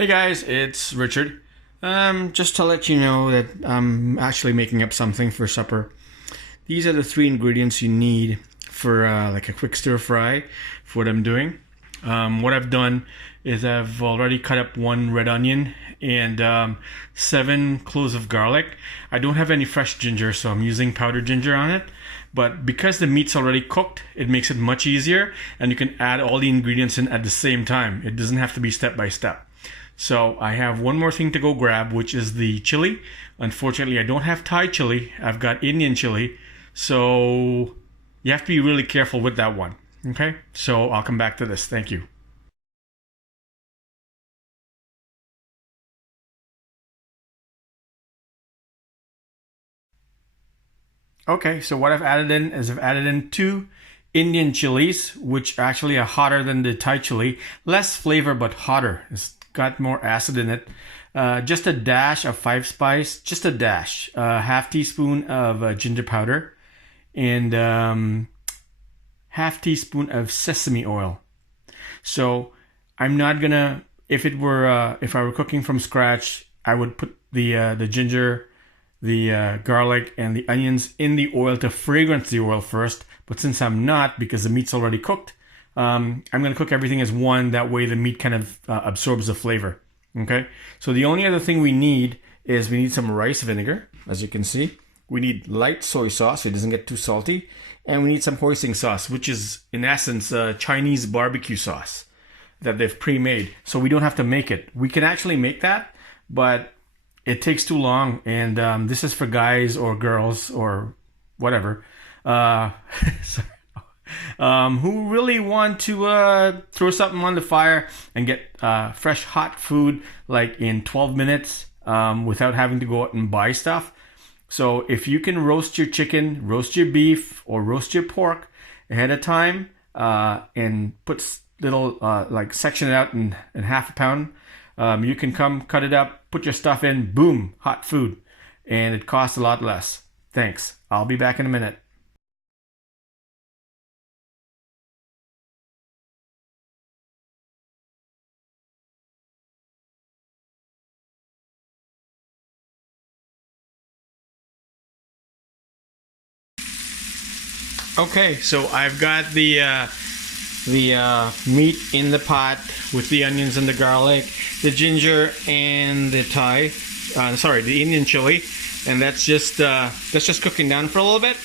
Hey guys, it's Richard. Just to let you know that I'm actually making up something for supper. These are the three ingredients you need for like a quick stir fry for what I'm doing. What I've done is I've already cut up one red onion and 7 cloves of garlic. I don't have any fresh ginger, so I'm using powdered ginger on it. But because the meat's already cooked, it makes it much easier, and you can add all the ingredients in at the same time. It doesn't have to be step by step. So I have one more thing to go grab, which is the chili. Unfortunately, I don't have Thai chili. I've got Indian chili. So you have to be really careful with that one. Okay? So I'll come back to this. Thank you. Okay, so what I've added in is I've added in 2 Indian chilies, which actually are hotter than the Thai chili. Less flavor, but hotter. It's got more acid in it. Just a dash of 5 spice, just a dash. Half teaspoon of ginger powder, and half teaspoon of sesame oil. So I'm not gonna. If I were cooking from scratch, I would put the ginger, the garlic, and the onions in the oil to fragrance the oil first. But since I'm not, because the meat's already cooked, I'm going to cook everything as one. That way the meat kind of absorbs the flavor. Okay? So the only other thing we need is we need some rice vinegar, as you can see. We need light soy sauce so it doesn't get too salty. And we need some hoisin sauce, which is, in essence, Chinese barbecue sauce that they've pre-made. So we don't have to make it. We can actually make that, but it takes too long. And this is for guys or girls or whatever. Who really want to throw something on the fire and get fresh hot food like in 12 minutes without having to go out and buy stuff. So if you can roast your chicken, roast your beef, or roast your pork ahead of time and put little like section it out in half a pound, you can come cut it up, put your stuff in, boom, hot food, and it costs a lot less. Thanks. I'll be back in a minute. Okay, so I've got the meat in the pot with the onions and the garlic, the ginger and the the Indian chili, and that's just cooking down for a little bit.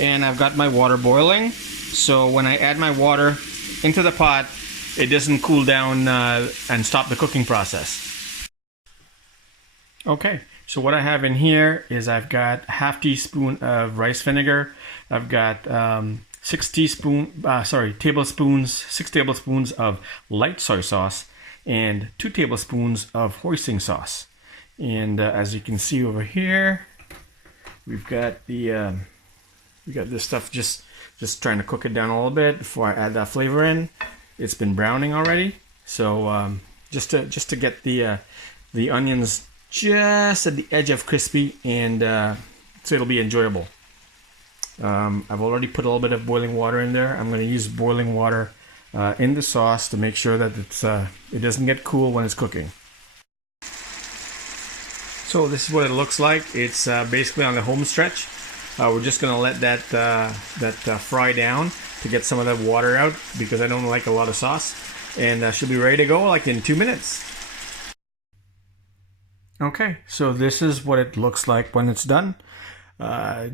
And I've got my water boiling, so when I add my water into the pot, it doesn't cool down and stop the cooking process. Okay, so what I have in here is I've got half teaspoon of rice vinegar. I've got 6 tablespoons of light soy sauce and 2 tablespoons of hoisin sauce. And as you can see over here, we've got this stuff just trying to cook it down a little bit before I add that flavor in. It's been browning already, so just to get the onions just at the edge of crispy, and so it'll be enjoyable. I've already put a little bit of boiling water in there. I'm going to use boiling water in the sauce to make sure that it doesn't get cool when it's cooking. So this is what it looks like. It's basically on the home stretch. We're just going to let that fry down to get some of that water out, because I don't like a lot of sauce. And should be ready to go like in 2 minutes. Okay, so this is what it looks like when it's done.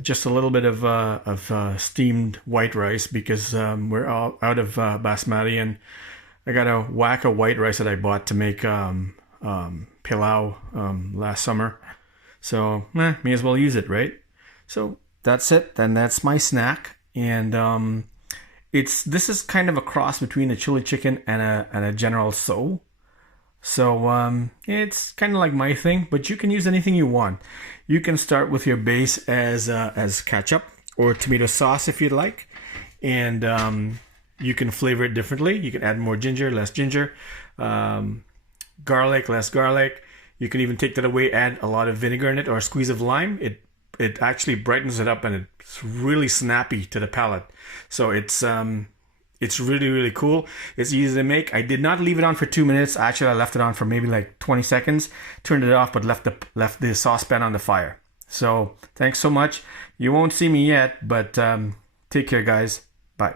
Just a little bit of steamed white rice, because we're all out of basmati, and I got a whack of white rice that I bought to make pilau last summer. So may as well use it, right? So that's it. Then that's my snack, and this is kind of a cross between a chili chicken and a General Tso. So it's kind of like my thing, but you can use anything you want. You can start with your base as ketchup or tomato sauce if you'd like, and you can flavor it differently. You can add more ginger, less ginger, garlic, less garlic. You can even take that away, add a lot of vinegar in it or a squeeze of lime. It actually brightens it up, and it's really snappy to the palate. So it's It's really, really cool. It's easy to make. I did not leave it on for 2 minutes. Actually, I left it on for maybe like 20 seconds. Turned it off, but left the saucepan on the fire. So thanks so much. You won't see me yet, but take care, guys. Bye.